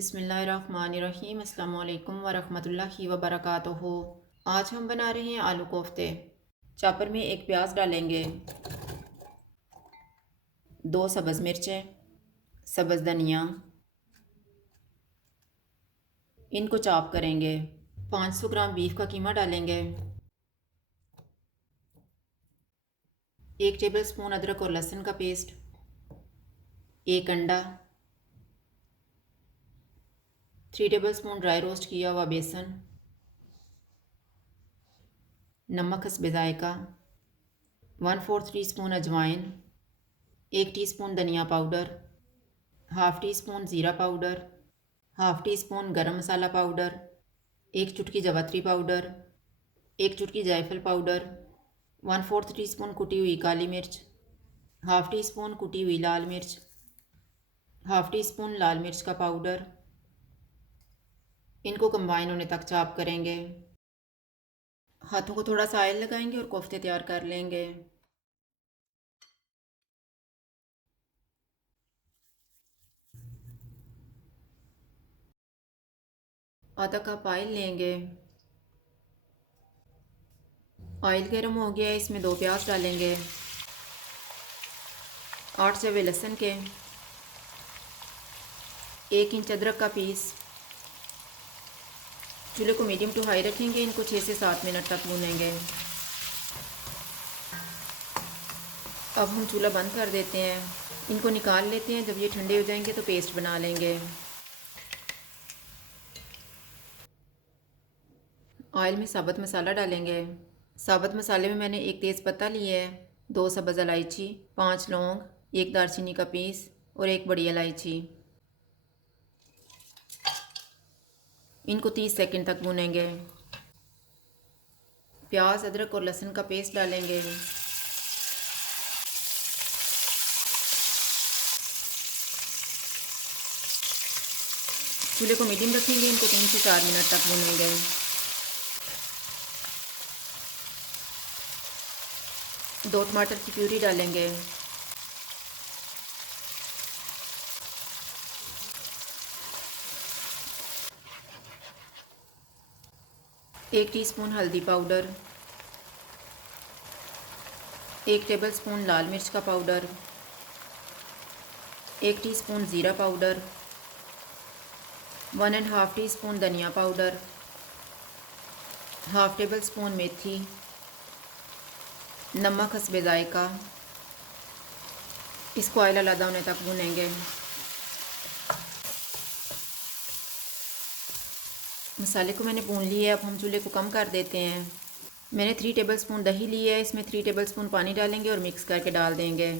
बिस्मिल्लाहिर्रहमानिर्रहीम। अस्सलाम वालेकुम वरहमतुल्लाहि वबरकातुहू। आज हम बना रहे हैं आलू कोफ्ते। चॉपर में एक प्याज डालेंगे, 2 सब्ज़ मिर्चें, सब्ज़ धनिया, इनको चॉप करेंगे। 500 ग्राम बीफ का कीमा डालेंगे, 1 टेबल स्पून अदरक और लहसुन का पेस्ट, 1 अंडा, 3 टेबल स्पून ड्राई रोस्ट किया हुआ बेसन, नमक हस्बे जायका, 1/4 टीस्पून अजवाइन, 1 टीस्पून धनिया पाउडर, हाफ़ टी स्पून ज़ीरा पाउडर, हाफ़ टी स्पून गरम मसाला पाउडर, 1 चुटकी जवात्री पाउडर, 1 चुटकी जायफल पाउडर, 1/4 टीस्पून कुटी हुई काली मिर्च, हाफ़ टी स्पून कुटी हुई लाल मिर्च, हाफ़ टी स्पून लाल मिर्च का पाउडर। इनको कंबाइन होने तक चॉप करेंगे। हाथों को थोड़ा सा ऑयल लगाएंगे और कोफ्ते तैयार कर लेंगे। आधा कप ऑयल लेंगे। ऑयल गर्म हो गया है, इसमें 2 प्याज डालेंगे, 8 जवे लहसुन के, 1 इंच अदरक का पीस। चूल्हे को मीडियम टू हाई रखेंगे। इनको 6 से 7 मिनट तक भूनेंगे। अब हम चूल्हा बंद कर देते हैं। इनको निकाल लेते हैं। जब ये ठंडे हो जाएंगे तो पेस्ट बना लेंगे। ऑयल में साबुत मसाला डालेंगे। साबुत मसाले में मैंने 1 तेज़ पत्ता लिया है, 2 सब्ज़ इलायची, 5 लौंग, 1 दालचीनी का पीस और 1 बड़ी इलायची। इनको 30 सेकंड तक भूनेंगे। प्याज, अदरक और लहसुन का पेस्ट डालेंगे। चूल्हे को मीडियम रखेंगे। इनको 3 से 4 मिनट तक भूनेंगे। दो टमाटर की प्यूरी डालेंगे। एक टीस्पून हल्दी पाउडर, 1 टेबल स्पून लाल मिर्च का पाउडर, 1 टीस्पून ज़ीरा पाउडर, 1.5 टीस्पून धनिया पाउडर, हाफ़ टेबल स्पून मेथी, नमक हस्बे जायका। इसको ऑयल अलग होने तक भूनेंगे। मसाले को मैंने भून लिया है। अब हम चूल्हे को कम कर देते हैं। मैंने 3 टेबल स्पून दही लिया है। इसमें 3 टेबल स्पून पानी डालेंगे और मिक्स करके डाल देंगे।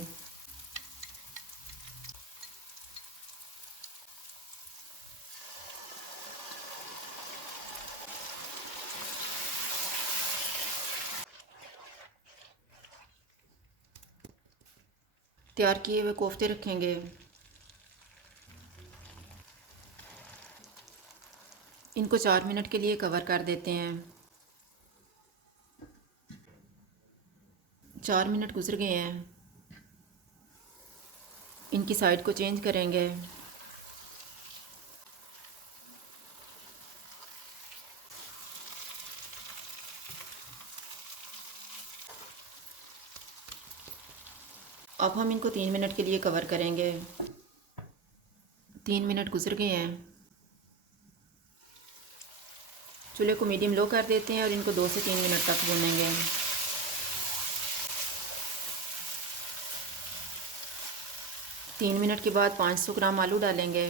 तैयार किए हुए कोफ्ते रखेंगे। इनको 4 मिनट के लिए कवर कर देते हैं। 4 मिनट गुजर गए हैं। इनकी साइड को चेंज करेंगे। अब हम इनको 3 मिनट के लिए कवर करेंगे। 3 मिनट गुजर गए हैं। चूल्हे को मीडियम लो कर देते हैं और इनको 2 से 3 मिनट तक भूनेंगे। तीन मिनट के बाद 500 ग्राम आलू डालेंगे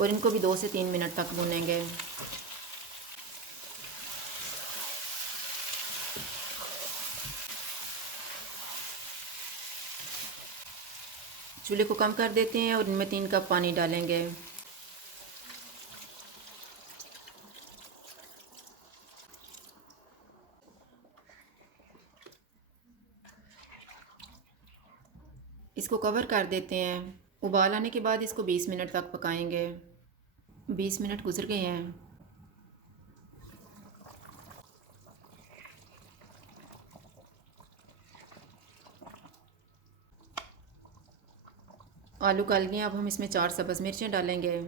और इनको भी 2 से 3 मिनट तक भूनेंगे। चूल्हे को कम कर देते हैं और इनमें 3 कप पानी डालेंगे। इसको कवर कर देते हैं। उबाल आने के बाद इसको 20 मिनट तक पकाएंगे। 20 मिनट गुजर गए हैं। आलू गल गए। अब हम इसमें 4 सब्ज़ मिर्चें डालेंगे।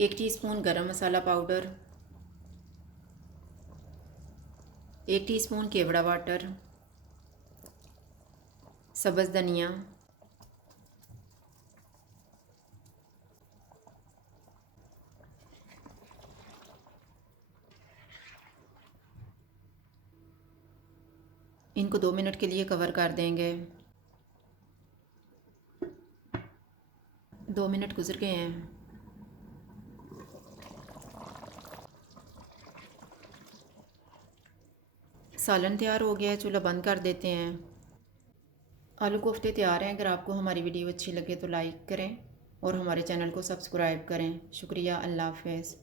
1 टीस्पून गरम मसाला पाउडर, 1 टीस्पून केवड़ा वाटर, सब्ज़ धनिया, इनको 2 मिनट के लिए कवर कर देंगे। 2 मिनट गुजर गए हैं। सालन तैयार हो गया है, चूल्हा बंद कर देते हैं। आलू कोफ्ते तैयार हैं। अगर आपको हमारी वीडियो अच्छी लगे तो लाइक करें और हमारे चैनल को सब्सक्राइब करें। शुक्रिया। अल्लाह हाफ़िज़।